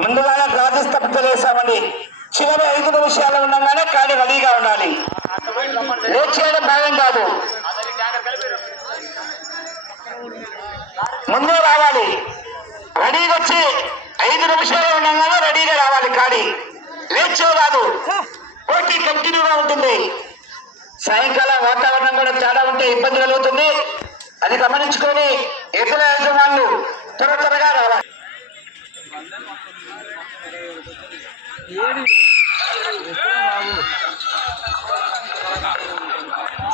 ముందుగానే ప్రాతిష్టపత వేసామండి చివరి ఐదు నిమిషాలు ఉండగానే కాడి రెడీగా ఉండాలి. లేట్ చేయడం భాగం కాదు. ముందే రావాలి. రెడీగా వచ్చి ఐదు నిమిషాలు ఉండగానే రెడీగా రావాలి కాడి లేట్ చేయరాదు. పోటీ కంటిన్యూగా ఉంటుంది. సాయంకాలం వాతావరణం కూడా తేడా ఉంటే ఇబ్బంది కలుగుతుంది అది గమనించుకొని ఇతర యజమానులు త్వర త్వరగా రావాలి.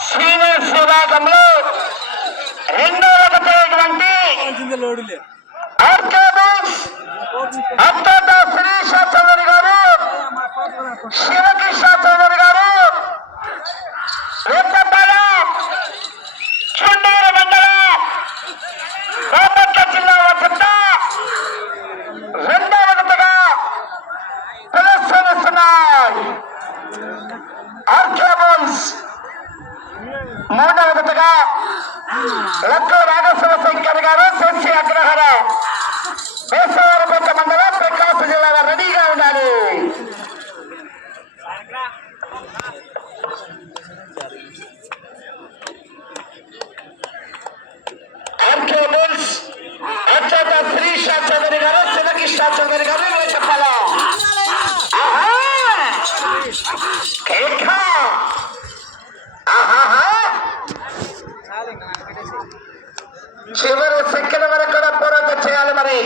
శ్రీనివాస్ విభాగంలో లోడులే ఆర్కేబుల్స్ అత్తంత శ్రీష చౌదరి గారు. శివకృష్ణ చౌదరి గారు రేపపాలెం చుండూరు మండలం బాపట్ల జిల్లా వద్ద రెండవ విడతగా ప్రదర్శనిస్తున్నాయి ఆర్కేబుల్స్ మూడవ విడతగా లక్కు నాగేశ్వర శంకర్ గారు శశి అగ్రహార వేసవరపేట మండలం ప్రకాశం జిల్లాలో రెడీగా ఉండాలి ఆర్కే బుల్స్ అత్యంత శ్రీష చౌదరి గారు శివకృష్ణ చౌదరి గారు వేటపాలెం ఆహా! కేక! ఆహాహా! చివరి సెకండ్ వరకు కూడా పోరాటం చేయాలి మరి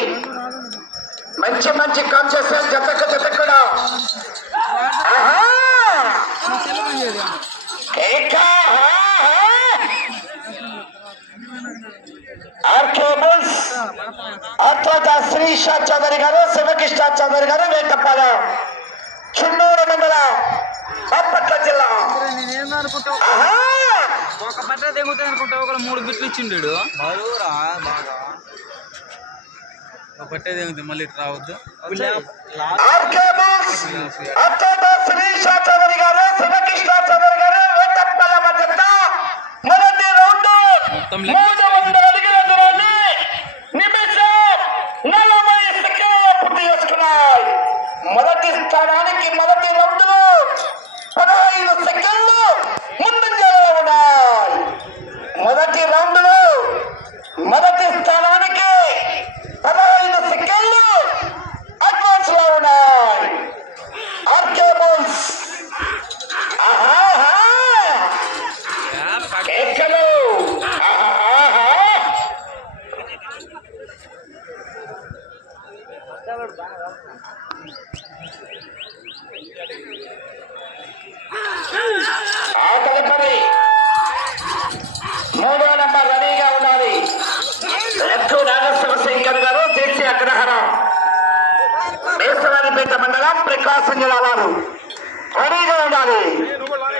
మంచి మంచి కాన్సెషన్ జతకు జత కూడా ఆహా! కేక! ఆహా! ఆర్కే బుల్స్ అత్యంత శ్రీష చౌదరి గారు శివకృష్ణ చౌదరి గారు వేటపాలెం చున్నూరు మండలం బాపట్ల జిల్లా! ఒక బట్ట తెగుతుంది అనుకుంటావు ఒక మూడు బిట్లు ఇచ్చిండు ఒక బట్టే మళ్ళీ ఇటు రావద్దు. శ్రీష చౌదరి గారు శివకృష్ణ చౌదరి గారు వేటపాలెం మొదటి రౌండ్ మూడు వందల అడుగుల దూరాన్ని నిమిషం నలభై సెకండ్లలో పూర్తి చేసుకున్నాయి మొదటి స్థానానికి మొదటి రౌండ్లో పదహైదు సెకండ్లు.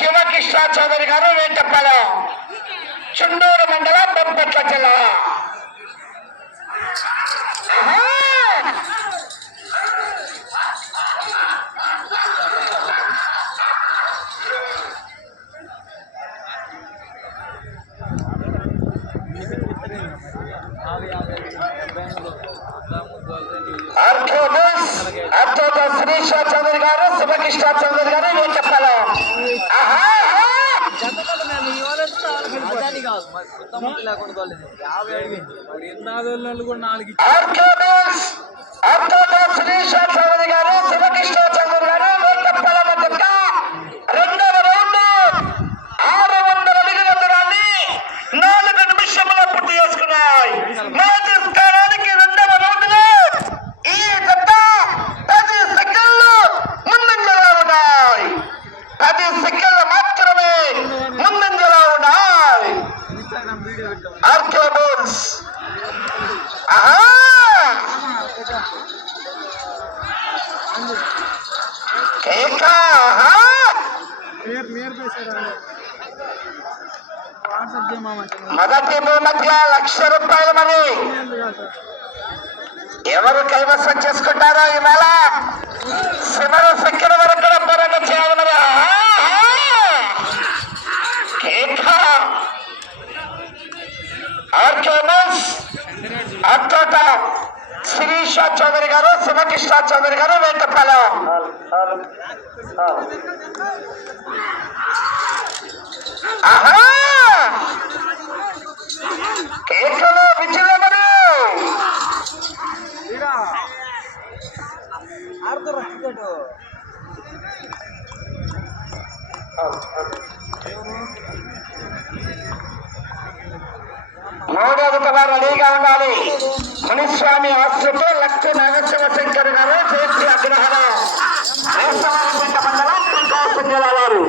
శివకృష్ణ చౌదరి గారు వేటపాలెం చుండూరు మండలం బొప్పట్ల జిల్లా ఆహా! ఆర్కేబుల్స్ అత్యంత శ్రీష చౌదరి గారు శివకృష్ణ చౌదరి గారు వేటపాలెం ఆహా! ఆహా! ఆర్కేబుల్స్ అత్యంత శ్రీష చౌదరి గారు శివకృష్ణ చౌదరి గారు వేటపాలెం మధ్య రెండవ రౌండ్ ఆరు వందల అడుగుల దూరాన్ని నాలుగు నిమిషంలో పూర్తి చేసుకున్నాయి మొదటి స్థానానికి రెండవ రౌండ్లో ఈ జత పది సెకండ్లు ముందంజలో ఉన్నాయి పది సెకండ్లు మాత్రమే కేక ఆహా! వాట్సాప్ చేయమా మొదటి బహుమతిగా లక్ష రూపాయలు మరి. ఎవరు కైవసం చేసుకుంటారో ఈవేళ శివర శక్తిల వరకు కూడా చేయాలి మరి. ఆహా! అత్తోట శిరీష చౌదరి గారు శివకృష్ణ చౌదరి గారు వేటపాలెం. ఆహా! కేకలు విజయమను ఆడుతురా క్రికెట్? మూడవ వారు రెడీగా ఉండాలి. మునిస్వామి ఆశ్రతో లక్ష్మీ నాగశివ శంకర్ గారు అగ్రహారం. వేసవారిపేట మండలం శ్రీకాకుళం జిల్లా వారు.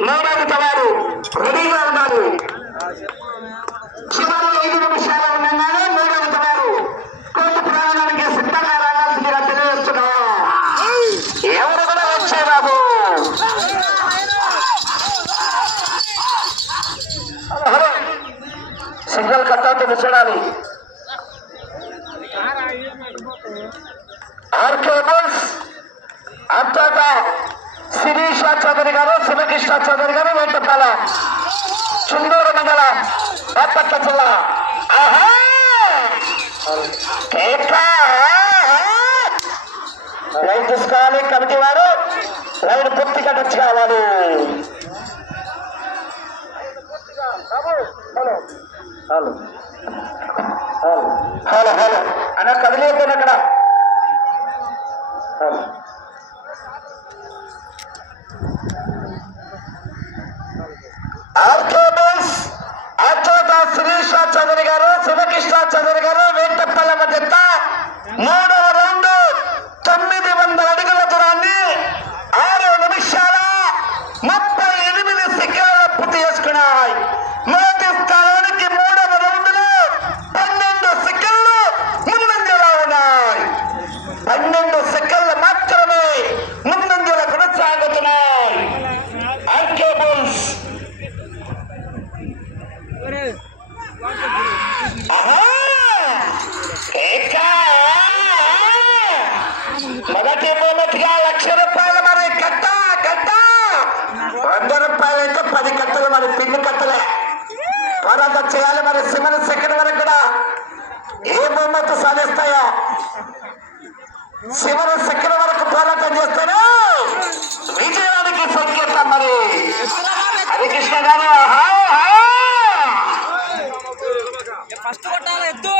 మూడవ వారు రెడీగా ఉండాలి. చివరి ఐదు నిమిషాలు ఉండగానే మూడవ వారు కోర్టు ప్రయాణానికి సిద్ధంగా రావాల్సిందిగా తెలియజేస్తున్నా ఎవరు కూడా వచ్చే బాబు? సిగ్నల్ కట్ అవుతుంది చూడాలి ఆర్కే బోల్స్ అంతా శిరీష చౌదరి గారు శివకృష్ణ చౌదరి గారు వెంటపాల. చుండూరు మండలం బాపట్ల జిల్లా. ఆహా! లైన్ తీసుకోవాలి కమిటీ వారు. లైన్ పూర్తిగా టచ్ కావాలి. హలో. హలో. Hello hello. అన్న కదిలేకపోయిన అక్కడ. హలో. ఆర్కేబుల్స్ అచ్చోట శిరీష చౌదరి గారు శివకృష్ణ చంద్ర గారు వేటపల్ల మధ్య మూడు రౌండ్ తొమ్మిది వందల అడుగుల దూరాన్ని ఆరు నిమిషాల ముప్పై ఎనిమిది సెకండ్ల పూర్తి చేసుకున్నాయి మొదటి స్థానానికి మూడవ రౌండ్లో పన్నెండు సెకండ్లు ముందంజలో ఉన్నాయి పన్నెండు సెకండ్లు మాత్రమే ముందంజలో కొనసాగుతున్నాయి ఆర్కే బుల్స్ ఆహా! ఏకా! మొదటి మొదటిగా లక్ష రూపాయలు మరి కట్ట కట్ట వంద రూపాయలు అయితే పది కట్టలు మరి పిండి కట్టలే. పోరాటం చేయాలి మరి సిమన్ సెకండ్ వరకు కూడా ఏ బొమ్మతో సాధిస్తాయో? చివరి సెకండ్ వరకు పోరాటం చేస్తాను విజయానికి సంకేతం మరి. హరికృష్ణ గారు ఫస్ట్ కొట్టాలి ఎద్దు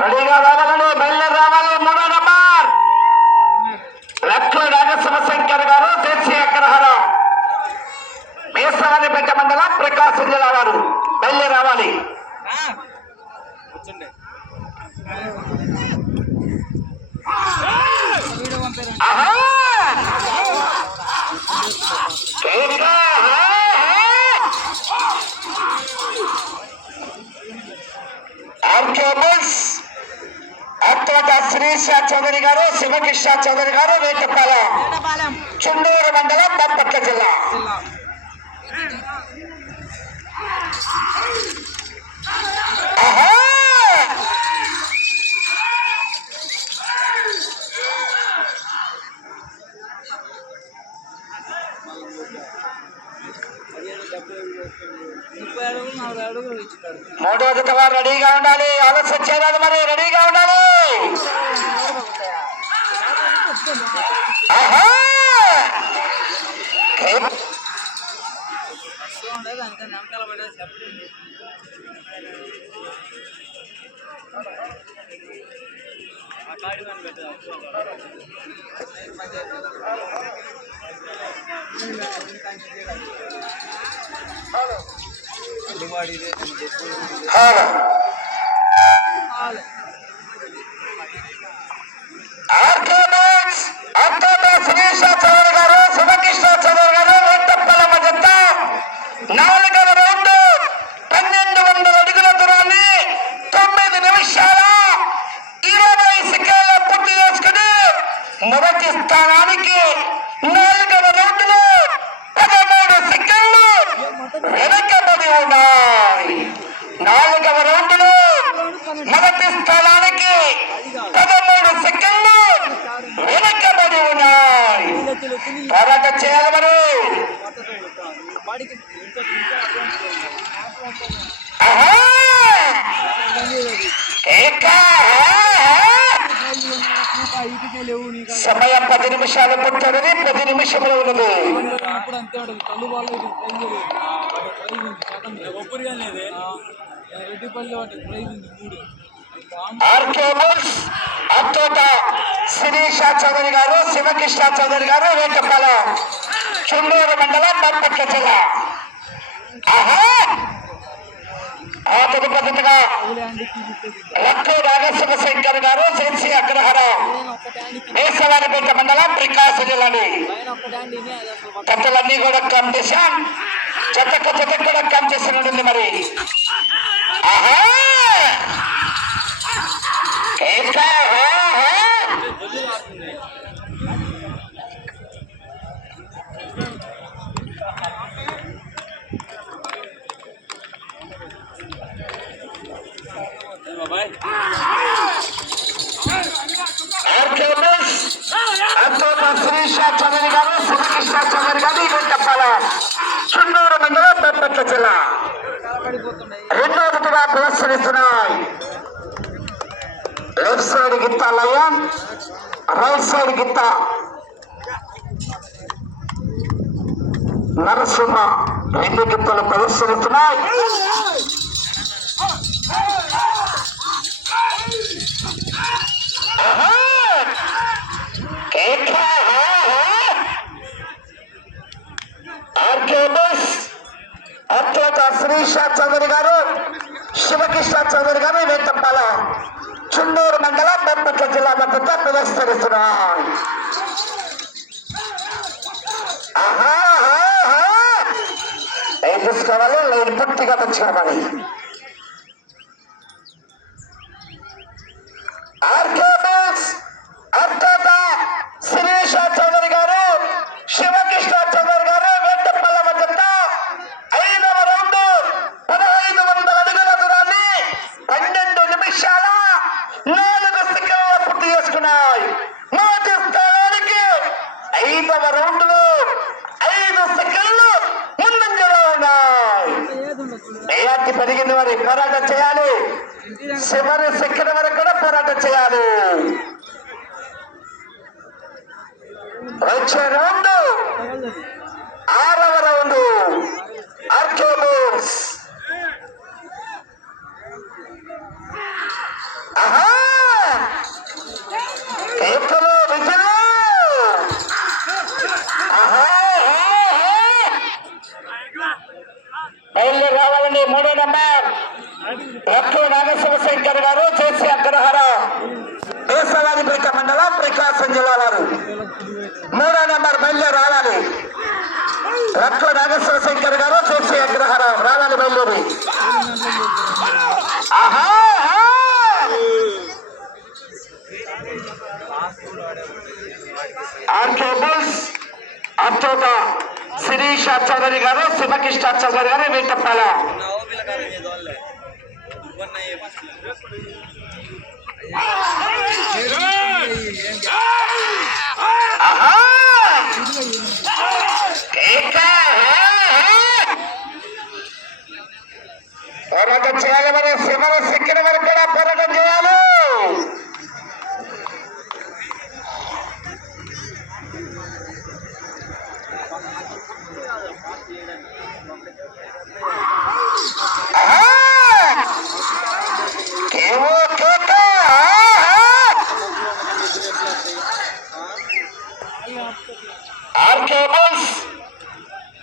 రెడీగా రావాలని బయలుదేరి రావాలి మూడో నంబర్ లక్ష్మీ నాగశివ శంకర్ గారు దేశీయ అగ్రహారం మేసవారిపేట మండలం ప్రకాశం జిల్లా వారు బయలు రావాలి. కూర్చోండి శ్రీష చౌదరి గారు శివకృష్ణ చౌదరి గారు వేటపాలెం చుండూరు మండలం బాపట్ల జిల్లా జిల్లా ఆహా! ముప్పై అడుగులు నలభై అడుగులు ఇచ్చినాడు మూడో జత రెడీగా ఉండాలి ఆలస్యం చేయరాదు మరి రెడీగా ఉండాలి హలో. ఆర్కే బాక్స్, అంతటా శ్రీష చౌదరి గారు శివకృష్ణ చౌదరి గారు వెంటప్పల మధ్య నాలుగవ రౌండ్ పన్నెండు వందల అడుగుల దూరాన్ని తొమ్మిది నిమిషాల ఇరవై సెకండ్ల మొదటి స్థానానికి నాలుగవ రౌండ్లో పదమూడు సెకండ్లు వెనకబడి ఉన్నాయి నాలుగవ రౌండ్లో మొదటి స్థానానికి పదమూడు సెకండ్లు వెనకబడి ఉన్నాయి పోరాటం చేయాలి మరి వాడికి ఇంకా ఆహా! ఏకా! ఇటుకే లేవు నీకు సమయం పది నిమిషాలు పుట్టనిది పది నిమిషంలో ఉన్నది. అత్తోట శిరీష చౌదరి గారు శివకృష్ణ చౌదరి గారు రేటపాలెం చుండూరు మండలం బాపట్ల జిల్లా. ఆహా! ఆ తదుపరిగా లక్కో నాగేశ్వర శంకర్ గారు జెన్సీ అగ్రహారం. వేసవారిపేట మండలం ప్రకాశం జిల్లాని. కట్టలన్నీ కూడా కాంపిటీషన్ చెత్తకు చెత్త కూడా కాంపిటీషన్ ఉంటుంది మరి. నరసింహ రెండు గిత్తలు ప్రదర్శనిస్తున్నాయి ఆహా! చౌదరి గారు శివకృష్ణ చౌదరి గారు వెంటపాల చుండూరు మండలం బొప్పట్ల జిల్లా మద్దతు ప్రదర్శిస్తున్నారు ఆహా. ఏం తీసుకోవాలి లైన్ పూర్తిగా తెచ్చుకోవాలి ఆర్కే బస్ అత్యంత శ్రీష చౌదరి గారు శివకృష్ణ చౌదరి గారు వెంటపల్ల మద్దతు ఐదవ రౌండ్ పదహైదు వందల అడుగుల దూరాన్ని పన్నెండు నిమిషాల నాలుగు సెకండ్ల పూర్తి చేసుకున్నాయి మొదటి స్థానానికి ఐదవ రౌండ్లో ఐదు సెకండ్లు ముందంజలో ఉన్నాయి ఏఆర్టీ పెరిగింది మరి పోరాటం చేయాలి చివరి సెకండ్ వరకు కూడా పోరాటం చేయాలి వచ్చే రౌండ్ ఆరవ రౌండ్ ఆర్కేబుల్స్ ఆహా చౌదరి గారు శివకృష్ణ చౌదరి గారు వెంటపాలెం పోరాటం చేయాలి మరి శివర సిక్కిన వరకు కూడా పోరాటం చేయాలి ఆహా! కేవో కేక! ఆహా! ఆర్కే బుల్స్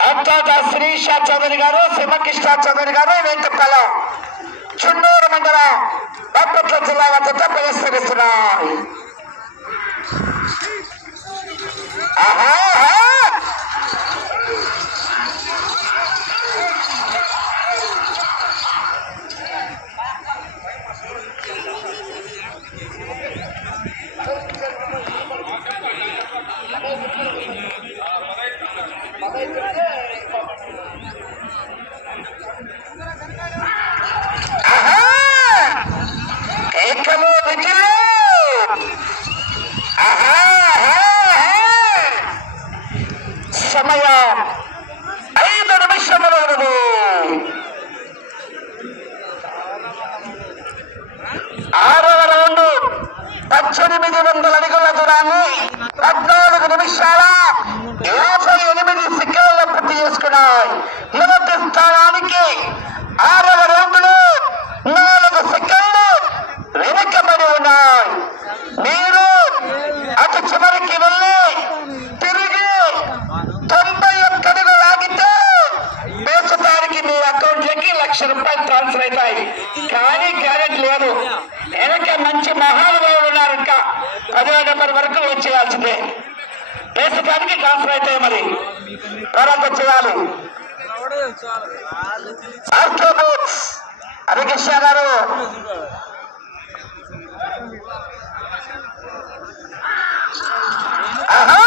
అంతోట శ్రీష చౌదరి గారు శివకృష్ణ చౌదరి గారు వెంకటపాలెం చుండూరు మండలం బాపట్ల జిల్లా వద్ద ప్రదర్శనిస్తున్నారు ఆహా! లక్ష రూపాయలు ట్రాన్స్ఫర్ అవుతాయి. కానీ క్యారెట్ లేదు. వెనక మంచి మహానుభావులు ఉన్నారు ఇంకా. పదో నెంబర్ వరకు వచ్చేయాల్సిందే. ప్రస్తుతానికి ట్రాన్స్ఫర్ అవుతాయి మరి. తర్వాత వచ్చేయాలి. హరికృష్ణ గారు. ఆహా!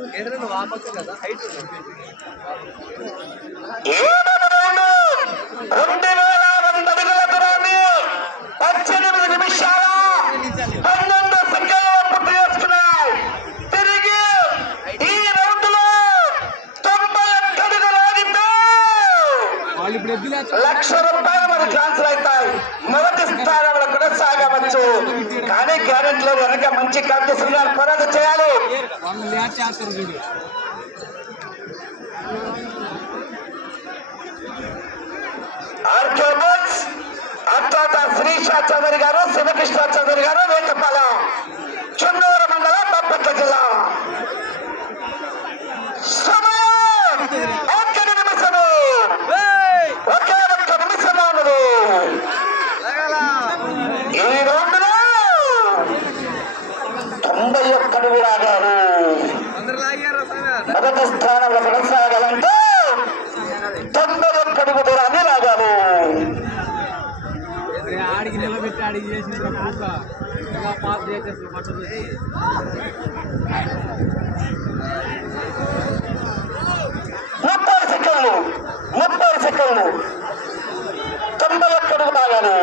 రెండు రెండు నిమిషాల పన్నెండు సంఖ్యలో తిరిగి ఈ రౌండ్ తొంభై ఎనిమిది లక్ష రూపాయలు మరి ఛాన్స్ అవుతాయి. కావచ్చు కానీ క్యారెట్లో వెనక మంచి కాంపిటీషన్ పోరాటం చేయాలి. ఆర్కే బోస్ అత్తాత శ్రీషా చౌదరి గారు శివకృష్ణ చౌదరి గారు పాస్ చేసేసి పట్టుకు ముప్పై సెకండ్లు ముప్పై సెకండ్లు తొంభై ఒక్కడుగు బాగాను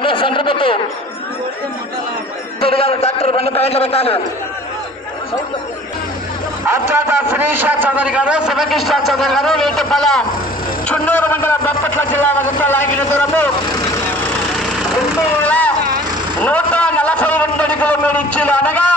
బండ సండ్రపుత్తు డాక్టర్ బండ పేర్లు పెట్టాలి. శ్రీష చౌదరి గారు శివకృష్ణ చౌదరి గారు లేటిపల్ల చున్నూరు మండల బొప్పట్ల జిల్లా వద్ద లాగిన దూరము రెండు వేల నూట నలభై రెండు అడుగులు మీరు ఇచ్చిన అనగా